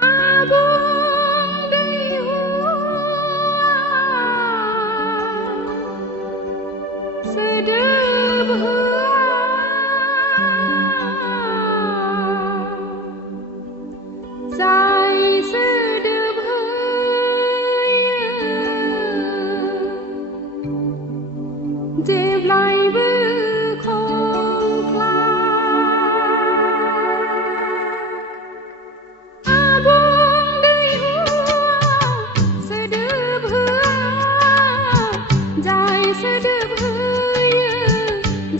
Abung dwihuao swdwb Dài swdwb Dẹp lại với không Abung dwihuao swdwb Dài swdwb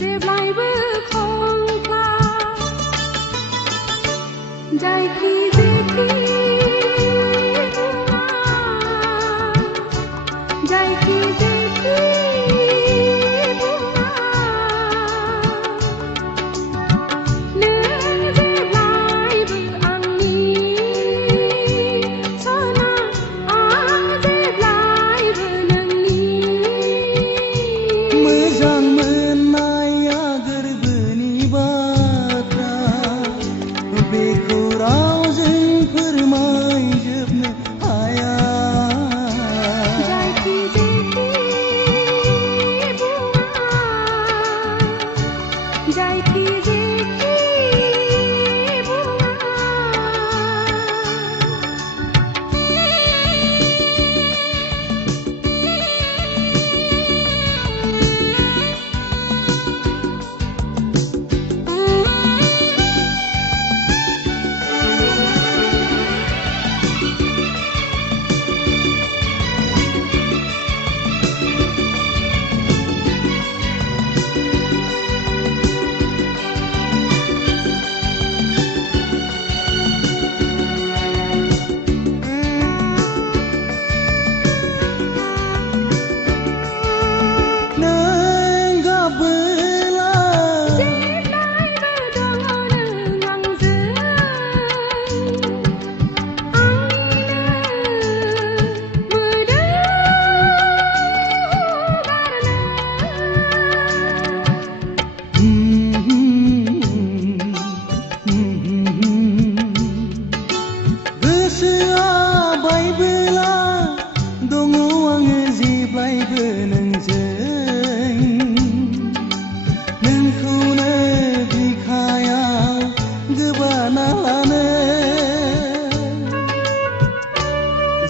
Dẹp lại với không Dài khi dễ khi Dài khi dễ khi Dài khi dễ khi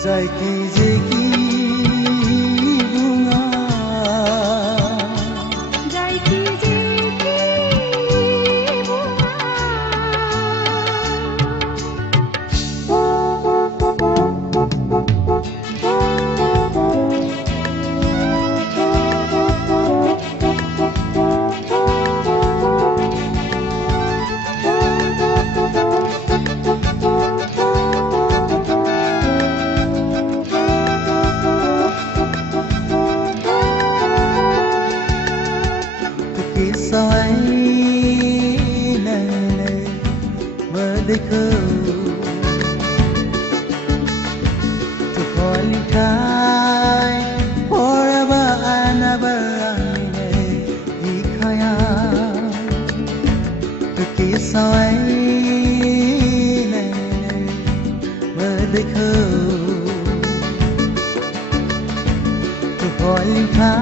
Zaki zaki bunga Zaki zaki Sao ấy này này mơ đây khờ tu hỏi khai forever and ever này đi khaya tu sao ấy này này mơ đây khờ tu hỏi khai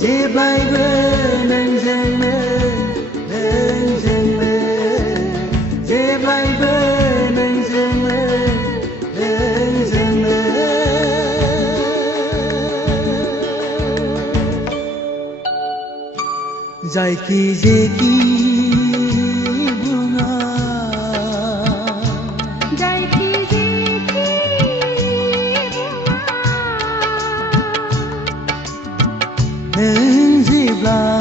Dẹp lại với nâng dâng mơ Dẹp lại với nâng dâng mơ Dài khi dễ khi bunga Dài khi dễ khi Nâng dẹp lại